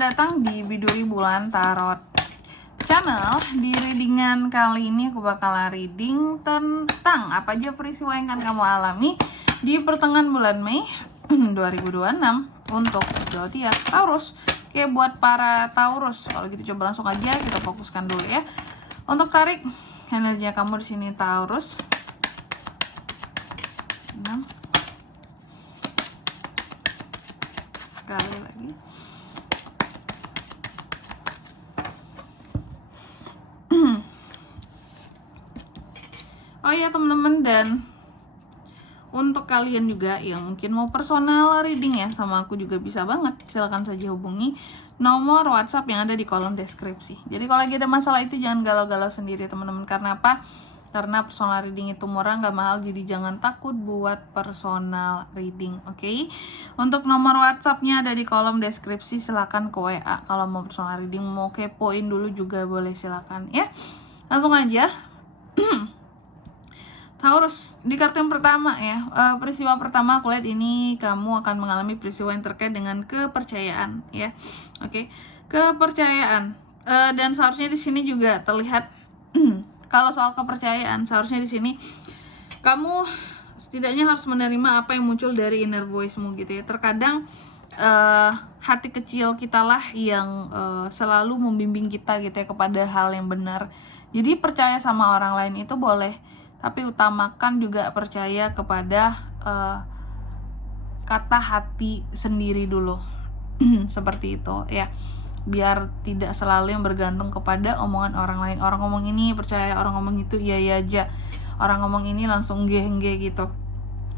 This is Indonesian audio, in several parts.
selamat datang di Biduri Bulan Tarot Channel. Di readingan kali ini aku bakal reading tentang apa aja peristiwa yang akan kamu alami di pertengahan bulan Mei 2026 untuk zodiak Taurus. Oke, buat para Taurus, kalau gitu coba langsung aja kita fokuskan dulu ya. Untuk tarik energinya kamu di sini Taurus. 6. Sekali lagi. Oh iya teman-teman, dan untuk kalian juga yang mungkin mau personal reading ya sama aku juga bisa banget, silahkan saja hubungi nomor WhatsApp yang ada di kolom deskripsi. Jadi kalau lagi ada masalah itu jangan galau-galau sendiri teman-teman. Karena apa? Karena personal reading itu murah, nggak mahal, jadi jangan takut buat personal reading, oke? Untuk nomor WhatsAppnya ada di kolom deskripsi, silahkan ke WA. Kalau mau personal reading, mau kepoin dulu juga boleh, silahkan ya. Langsung aja. Taurus, di kartu yang pertama ya, peristiwa pertama aku lihat ini kamu akan mengalami peristiwa yang terkait dengan kepercayaan ya, oke, kepercayaan. Dan seharusnya di sini juga terlihat kalau soal kepercayaan, seharusnya di sini kamu setidaknya harus menerima apa yang muncul dari inner voice-mu gitu ya. Terkadang hati kecil kita lah yang selalu membimbing kita gitu ya kepada hal yang benar. Jadi percaya sama orang lain itu boleh, tapi utamakan juga percaya kepada kata hati sendiri dulu. Seperti itu ya, biar tidak selalu yang bergantung kepada omongan orang lain. Orang ngomong ini percaya, orang ngomong itu iya aja, orang ngomong ini langsung enggak gitu.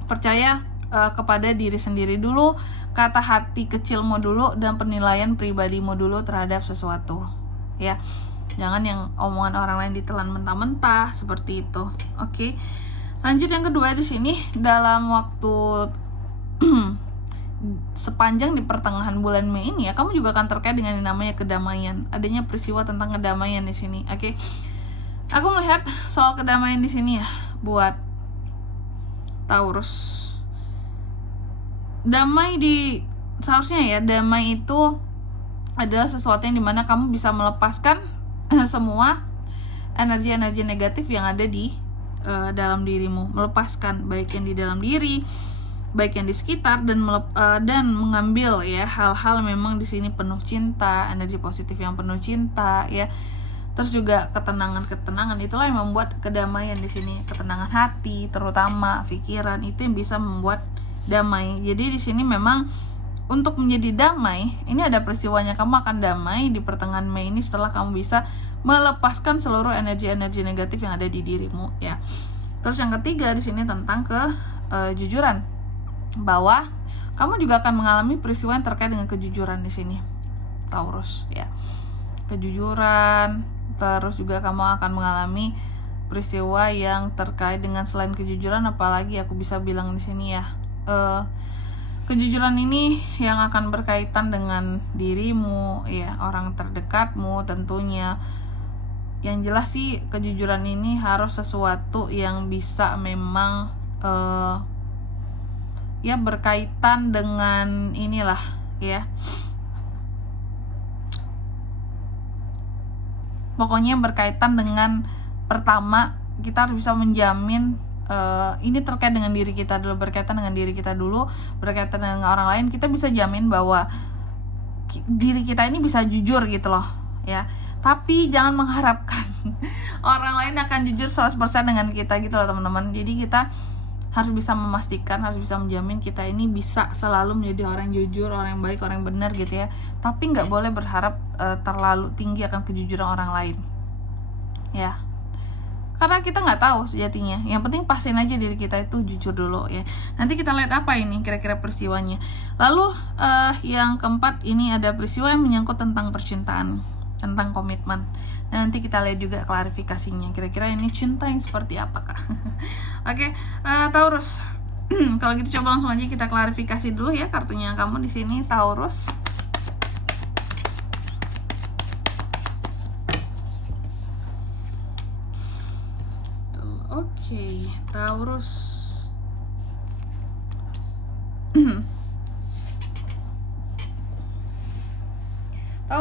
Percaya kepada diri sendiri dulu, kata hati kecilmu dulu, dan penilaian pribadimu dulu terhadap sesuatu ya. Jangan yang omongan orang lain ditelan mentah-mentah seperti itu. Oke. Lanjut yang kedua di sini, dalam waktu sepanjang di pertengahan bulan Mei ini ya, kamu juga akan terkait dengan yang namanya kedamaian. Adanya peristiwa tentang kedamaian di sini. Oke. Aku melihat soal kedamaian di sini ya buat Taurus. Damai seharusnya ya, damai itu adalah sesuatu yang dimana kamu bisa melepaskan semua energi-energi negatif yang ada di dalam dirimu, melepaskan baik yang di dalam diri, baik yang di sekitar, dan mengambil ya hal-hal memang di sini penuh cinta, energi positif yang penuh cinta ya. Terus juga ketenangan itulah yang membuat kedamaian di sini, ketenangan hati, terutama pikiran, itu yang bisa membuat damai. Jadi di sini memang untuk menjadi damai, ini ada peristiwanya, kamu akan damai di pertengahan Mei ini setelah kamu bisa melepaskan seluruh energi-energi negatif yang ada di dirimu ya. Terus yang ketiga di sini tentang kejujuran, bahwa kamu juga akan mengalami peristiwa yang terkait dengan kejujuran di sini Taurus ya. Kejujuran, terus juga kamu akan mengalami peristiwa yang terkait dengan selain kejujuran, apalagi aku bisa bilang di sini ya. Kejujuran ini yang akan berkaitan dengan dirimu ya, orang terdekatmu tentunya. Yang jelas sih kejujuran ini harus sesuatu yang bisa memang ya berkaitan dengan inilah ya. Pokoknya berkaitan dengan, pertama kita harus bisa menjamin ini terkait dengan diri kita dulu, berkaitan dengan diri kita dulu, berkaitan dengan orang lain. Kita bisa jamin bahwa diri kita ini bisa jujur gitu loh ya. Tapi jangan mengharapkan orang lain akan jujur 100% dengan kita gitu loh teman-teman. Jadi kita harus bisa memastikan, harus bisa menjamin kita ini bisa selalu menjadi orang yang jujur, orang yang baik, orang yang benar gitu ya. Tapi nggak boleh berharap terlalu tinggi akan kejujuran orang lain ya. Karena kita nggak tahu sejatinya. Yang penting pastiin aja diri kita itu jujur dulu ya. Nanti kita lihat apa ini kira-kira peristiwanya. Lalu yang keempat ini ada peristiwa yang menyangkut tentang percintaan, tentang komitmen. Dan nanti kita lihat juga klarifikasinya. Kira-kira ini cinta yang seperti apakah? Oke, Taurus. Kalau gitu coba langsung aja kita klarifikasi dulu ya kartunya kamu di sini Taurus. Oke, Taurus.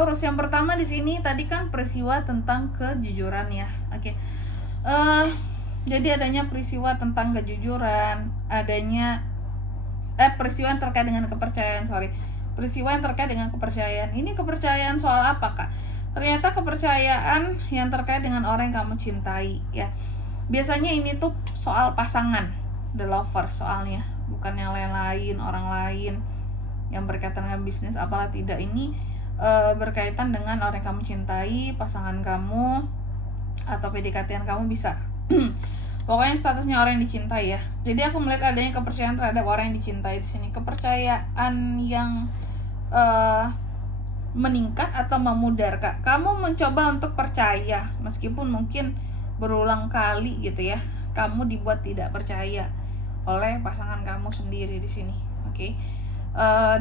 Taurus, yang pertama di sini tadi kan peristiwa tentang kejujuran ya. Oke. Jadi adanya peristiwa tentang kejujuran, adanya peristiwa yang terkait dengan kepercayaan, peristiwa yang terkait dengan kepercayaan. Ini kepercayaan soal apa, Kak? Ternyata kepercayaan yang terkait dengan orang yang kamu cintai ya. Biasanya ini tuh soal pasangan, the lover soalnya, bukan yang lain-lain, orang lain yang berkaitan dengan bisnis apalah tidak. Ini berkaitan dengan orang yang kamu cintai, pasangan kamu, atau PDKT yang kamu bisa. Pokoknya statusnya orang yang dicintai ya. Jadi aku melihat adanya kepercayaan terhadap orang yang dicintai di sini. Kepercayaan yang meningkat atau memudar, Kak. Kamu mencoba untuk percaya meskipun mungkin berulang kali gitu ya. Kamu dibuat tidak percaya oleh pasangan kamu sendiri di sini. Oke.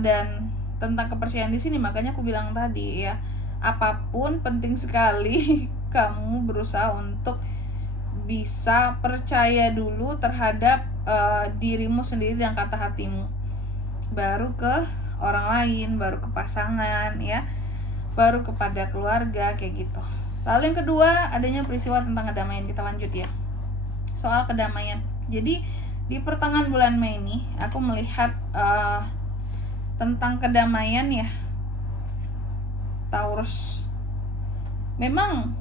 Dan tentang kepercayaan di sini makanya aku bilang tadi ya, apapun penting sekali kamu berusaha untuk bisa percaya dulu terhadap dirimu sendiri dan kata hatimu, baru ke orang lain, baru ke pasangan ya, baru kepada keluarga kayak gitu. Lalu yang kedua adanya peristiwa tentang kedamaian. Kita lanjut ya, soal kedamaian. Jadi di pertengahan bulan Mei ini aku melihat tentang kedamaian ya, Taurus. Memang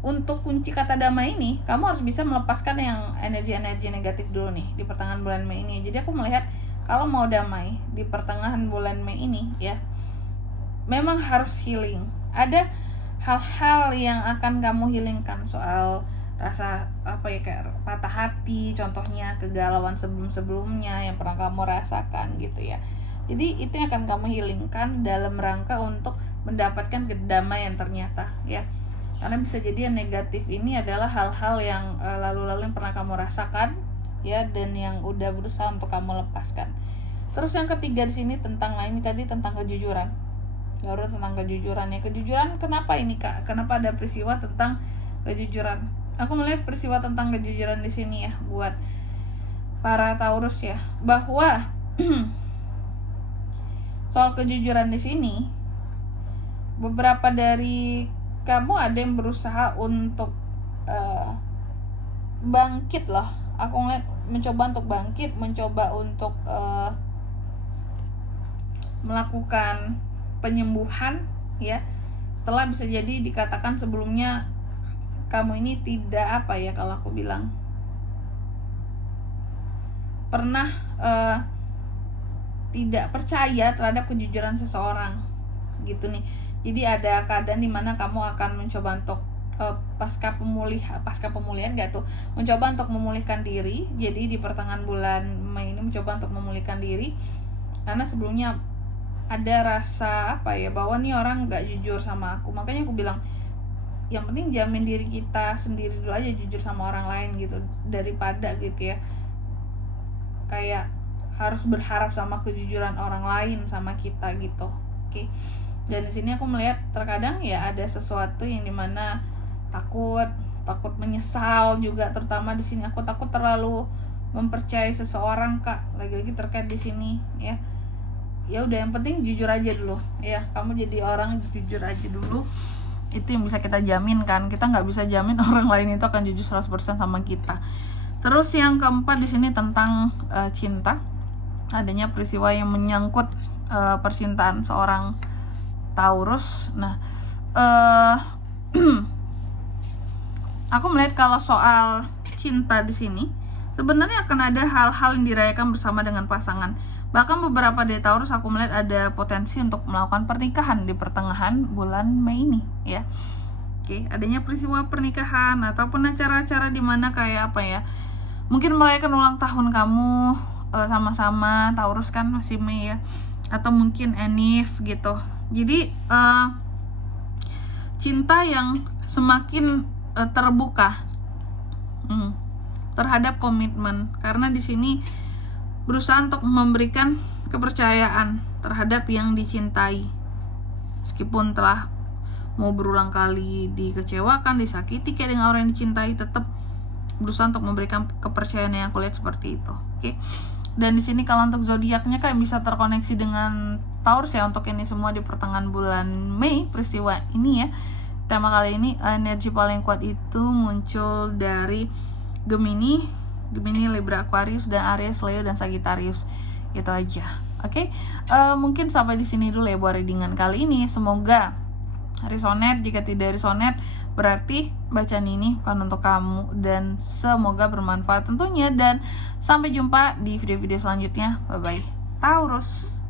untuk kunci kata damai ini, kamu harus bisa melepaskan yang energi-energi negatif dulu nih di pertengahan bulan Mei ini. Jadi aku melihat kalau mau damai di pertengahan bulan Mei ini ya, memang harus healing. Ada hal-hal yang akan kamu healingkan soal rasa apa ya, kayak patah hati, contohnya kegalauan sebelum-sebelumnya yang pernah kamu rasakan gitu ya. Jadi itu yang akan kamu healingkan dalam rangka untuk mendapatkan kedamaian ternyata ya. Karena bisa jadi yang negatif ini adalah hal-hal yang lalu-lalu yang pernah kamu rasakan ya, dan yang udah berusaha untuk kamu lepaskan. Terus yang ketiga di sini tentang ini tadi tentang kejujuran. Baru tentang kejujuran ya. Kejujuran kenapa ini, Kak? Kenapa ada peristiwa tentang kejujuran? Aku melihat peristiwa tentang kejujuran di sini ya buat para Taurus ya, bahwa soal kejujuran di sini beberapa dari kamu ada yang berusaha untuk bangkit loh. Aku ngeliat mencoba untuk bangkit, mencoba untuk melakukan penyembuhan ya, setelah bisa jadi dikatakan sebelumnya kamu ini tidak apa ya, kalau aku bilang pernah tidak percaya terhadap kejujuran seseorang gitu nih. Jadi ada keadaan dimana kamu akan mencoba untuk pasca pemulihan gak tuh, mencoba untuk memulihkan diri. Jadi di pertengahan bulan Mei ini mencoba untuk memulihkan diri, karena sebelumnya ada rasa apa ya, bahwa nih orang gak jujur sama aku. Makanya aku bilang yang penting jamin diri kita sendiri dulu aja, jujur sama orang lain gitu, daripada gitu ya kayak harus berharap sama kejujuran orang lain sama kita gitu. Oke. Dan di sini aku melihat terkadang ya ada sesuatu yang dimana takut menyesal juga, terutama di sini aku takut terlalu mempercayai seseorang, Kak. Lagi-lagi terkait di sini ya. Ya udah, yang penting jujur aja dulu ya. Kamu jadi orang jujur aja dulu. Itu yang bisa kita jamin kan. Kita nggak bisa jamin orang lain itu akan jujur 100% sama kita. Terus yang keempat di sini tentang cinta. Adanya peristiwa yang menyangkut percintaan seorang Taurus. Nah, aku melihat kalau soal cinta di sini sebenarnya akan ada hal-hal yang dirayakan bersama dengan pasangan. Bahkan beberapa dari Taurus aku melihat ada potensi untuk melakukan pernikahan di pertengahan bulan Mei ini ya. Oke, adanya peristiwa pernikahan ataupun acara-acara di mana kayak apa ya? Mungkin merayakan ulang tahun kamu sama-sama, Taurus kan masih Mei ya. Atau mungkin Enif gitu. Jadi cinta yang semakin terbuka terhadap komitmen, karena di sini berusaha untuk memberikan kepercayaan terhadap yang dicintai, meskipun telah mau berulang kali dikecewakan, disakiti kayak dengan orang yang dicintai, tetap berusaha untuk memberikan kepercayaan yang aku lihat seperti itu. Oke. Dan di sini kalau untuk zodiaknya kayak bisa terkoneksi dengan Taurus ya, untuk ini semua di pertengahan bulan Mei peristiwa ini ya. Tema kali ini energi paling kuat itu muncul dari Gemini, Libra, Aquarius, dan Aries, Leo, dan Sagittarius. Itu aja. Oke, mungkin sampai di sini dulu ya buat readingan kali ini. Semoga resonate. Jika tidak resonate, berarti bacaan ini bukan untuk kamu, dan semoga bermanfaat tentunya. Dan sampai jumpa di video-video selanjutnya. Bye bye Taurus.